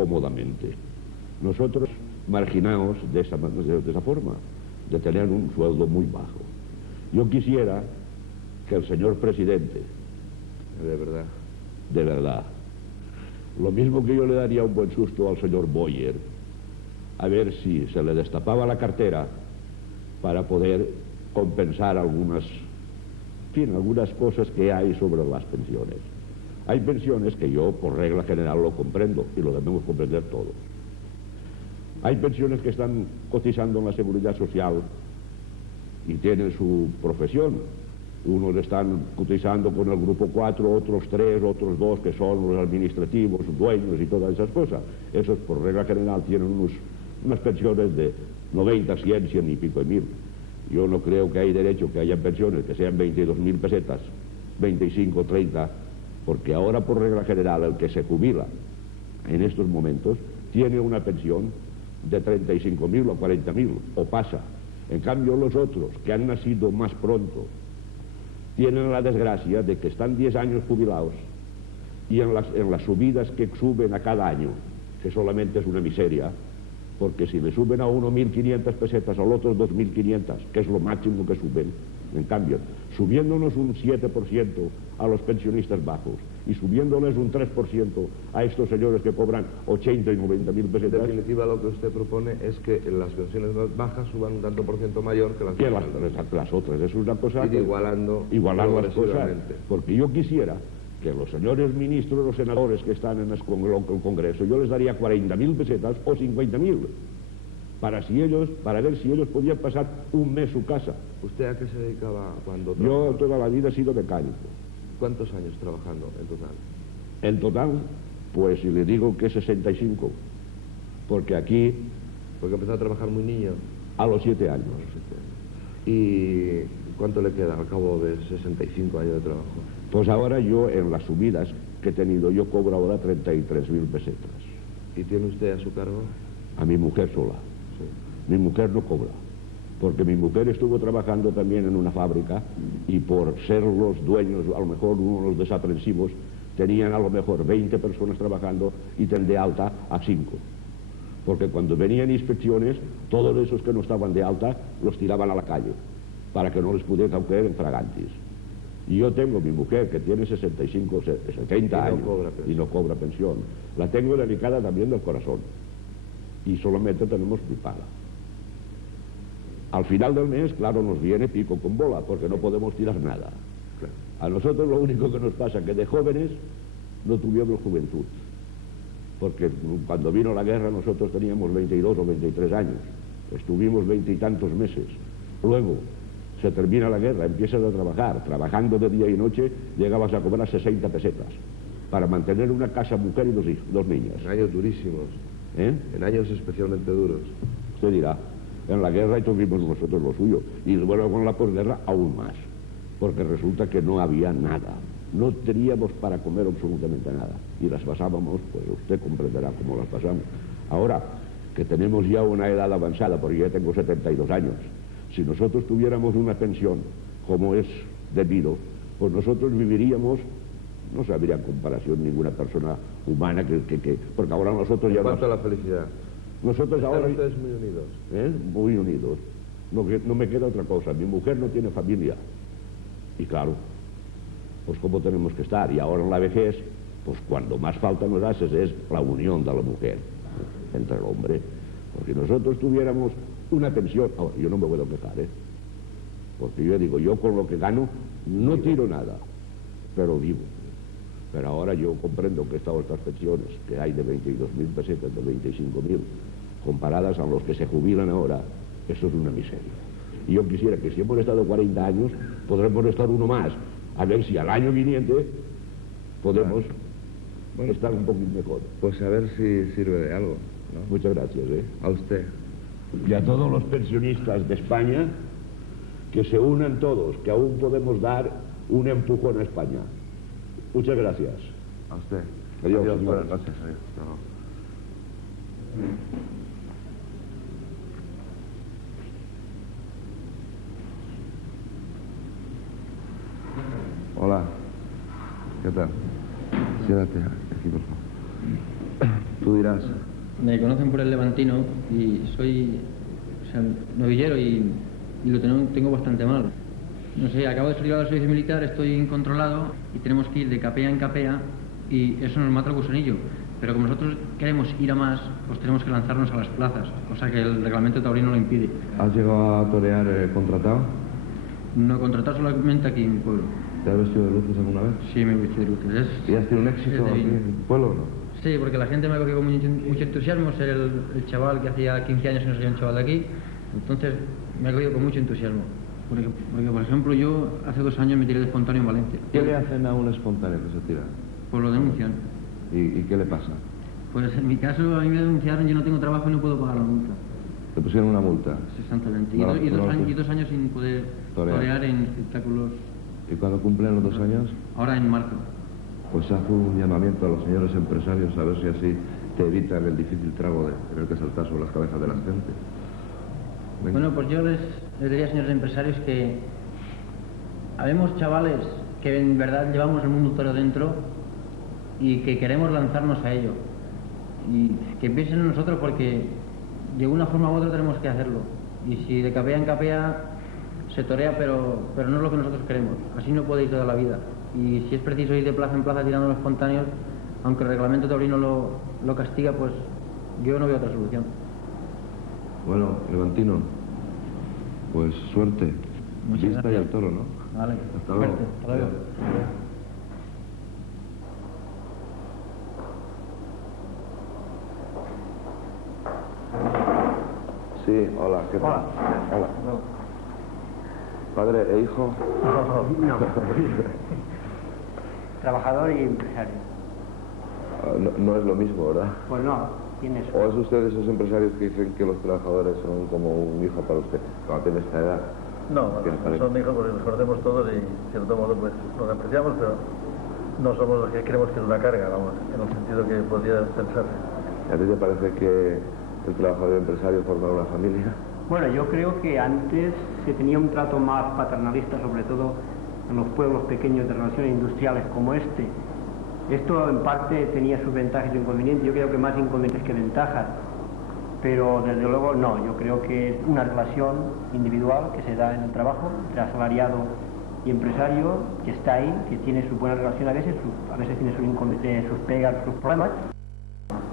cómodamente. Nosotros marginados de esa forma, de tener un sueldo muy bajo. Yo quisiera que el señor presidente, de verdad, lo mismo que yo le daría un buen susto al señor Boyer, a ver si se le destapaba la cartera para poder compensar algunas cosas que hay sobre las pensiones. Hay pensiones que yo, por regla general, lo comprendo y lo debemos comprender todos. Hay pensiones que están cotizando en la Seguridad Social y tienen su profesión. Unos están cotizando con el grupo 4, otros 3, otros 2 que son los administrativos, dueños y todas esas cosas. Esos, por regla general, tienen unas pensiones de 90, 100, 100 y pico de mil. Yo no creo que hay derecho que haya pensiones que sean 22.000 pesetas, 25, 30, porque ahora, por regla general, el que se jubila en estos momentos tiene una pensión de 35.000 o 40.000, o pasa. En cambio, los otros, que han nacido más pronto, tienen la desgracia de que están 10 años jubilados y en las subidas que suben a cada año, que solamente es una miseria, porque si le suben a uno 1.500 pesetas, al otro 2.500, que es lo máximo que suben, en cambio, subiéndonos un 7% a los pensionistas bajos y subiéndoles un 3% a estos señores que cobran 80 y 90.000 pesetas... En definitiva, lo que usted propone es que las pensiones más bajas suban un tanto por ciento mayor que las otras. Eso es una cosa... Ir igualando las cosas. Porque yo quisiera que los señores ministros, los senadores que están en el Congreso, yo les daría 40.000 pesetas o 50.000, para ver si ellos podían pasar un mes su casa. ¿Usted a qué se dedicaba cuando trabajaba? Yo toda la vida he sido mecánico. ¿Cuántos años trabajando en total? En total, pues si le digo que 65, porque aquí... Porque empezó a trabajar muy niño. A los 7 años. ¿Y cuánto le queda al cabo de 65 años de trabajo? Pues ahora yo, en las subidas que he tenido, yo cobro ahora 33.000 pesetas. ¿Y tiene usted a su cargo? A mi mujer sola. Sí. Mi mujer no cobra, porque mi mujer estuvo trabajando también en una fábrica y por ser los dueños, a lo mejor uno de los desaprensivos, tenían a lo mejor 20 personas trabajando y ten de alta a 5. Porque cuando venían inspecciones, todos esos que no estaban de alta los tiraban a la calle para que no les pudiera caer en fragantis. Y yo tengo mi mujer que tiene 65, 70 años y no cobra pensión. La tengo delicada también del corazón y solamente tenemos mi paga. Al final del mes, claro, nos viene pico con bola porque no podemos tirar nada. A nosotros lo único que nos pasa es que de jóvenes no tuvimos juventud, porque cuando vino la guerra nosotros teníamos 22 o 23 años, estuvimos 20 y tantos meses. Luego se termina la guerra, empiezas a trabajar, trabajando de día y noche, llegabas a cobrar 60 pesetas para mantener una casa, mujer y dos niñas. En años durísimos, en años especialmente duros. Usted dirá, en la guerra tuvimos nosotros lo suyo, y luego con la posguerra aún más, porque resulta que no había nada, no teníamos para comer absolutamente nada, y las pasábamos, pues usted comprenderá cómo las pasamos. Ahora que tenemos ya una edad avanzada, porque ya tengo 72 años, si nosotros tuviéramos una pensión como es debido, pues nosotros viviríamos, no se habría comparación ninguna persona humana porque ahora nosotros ya... ¿En cuanto a la felicidad? Nosotros ahora... ¿Están ustedes muy unidos? Muy unidos. No me queda otra cosa. Mi mujer no tiene familia. Y claro, pues cómo tenemos que estar. Y ahora en la vejez, pues cuando más falta nos hace es la unión de la mujer entre el hombre. Porque nosotros tuviéramos una pensión... Ahora, yo no me puedo quejar, porque yo digo, yo con lo que gano no tiro nada, pero vivo. Pero ahora yo comprendo que estas pensiones que hay de 22.000 pesetas, de 25.000, comparadas a los que se jubilan ahora, eso es una miseria. Y yo quisiera que si hemos estado 40 años, podremos estar uno más, a ver si al año viniente podemos estar un poquito mejor. Pues a ver si sirve de algo, ¿no? Muchas gracias, A usted. Y a todos los pensionistas de España, que se unan todos, que aún podemos dar un empujón a España. Muchas gracias. A usted. Adiós, buenas noches. Adiós. Hola. ¿Qué tal? Siéntate aquí, por favor. ¿Tu dirás. Me conocen por el Levantino y soy, o sea, novillero y lo tengo bastante mal. No sé, acabo de salir al servicio militar, estoy incontrolado y tenemos que ir de capea en capea y eso nos mata el gusanillo. Pero como nosotros queremos ir a más, pues tenemos que lanzarnos a las plazas, cosa que el reglamento taurino lo impide. ¿Has llegado a torear contratado? No, contratar solamente aquí en mi pueblo. ¿Te has vestido de luces alguna vez? Sí, me he vestido de luces. ¿Y has tenido un éxito aquí en el pueblo o no? Sí, porque la gente me ha cogido con mucho entusiasmo, ser el chaval que hacía 15 años que no salía un chaval de aquí, entonces me ha cogido con mucho entusiasmo. Porque, por ejemplo, yo hace 2 años me tiré de espontáneo en Valencia. ¿Qué le hacen a un espontáneo que se tira? Pues lo denuncian. ¿Y qué le pasa? Pues en mi caso a mí me denunciaron, yo no tengo trabajo y no puedo pagar la multa. ¿Te pusieron una multa? Sí, exactamente. No, y 2 años sin poder torear en espectáculos. ¿Y cuando cumplen los 2 años? Ahora en marzo. Pues haz un llamamiento a los señores empresarios a ver si así te evitan el difícil trago de tener que saltar sobre las cabezas de la gente. Venga. Bueno, pues yo les diría, señores empresarios, que habemos chavales que en verdad llevamos el mundo toro dentro y que queremos lanzarnos a ello. Y que piensen en nosotros porque de una forma u otra tenemos que hacerlo. Y si de capea en capea se torea, pero no es lo que nosotros queremos. Así no puede ir toda la vida. Y si es preciso ir de plaza en plaza tirando los espontáneos, aunque el reglamento taurino lo castiga, pues yo no veo otra solución. Bueno, Levantino, pues suerte. Muchas Vista gracias. y al toro, ¿no? Vale, Hasta luego. suerte. Hasta luego. Sí, hola, ¿qué tal? Hola. ¿Padre e hijo? No. Trabajador y empresario. No es lo mismo, ¿verdad? Pues no, tienes. ¿O es usted de esos empresarios que dicen que los trabajadores son como un hijo para usted, cuando tiene esta edad? No, ¿Qué le parece? son hijos porque los conocemos todos y, de cierto modo, pues nos apreciamos, pero no somos los que creemos que es una carga, vamos, en el sentido que podría pensarse. ¿A ti te parece que el trabajador y el empresario forman una familia? Bueno, yo creo que antes se tenía un trato más paternalista, sobre todo en los pueblos pequeños de relaciones industriales como este. Esto en parte tenía sus ventajas y inconvenientes, yo creo que más inconvenientes que ventajas, pero desde luego no, yo creo que es una relación individual que se da en el trabajo entre asalariado y empresario, que está ahí, que tiene su buena relación a veces tiene sus pegas, sus problemas.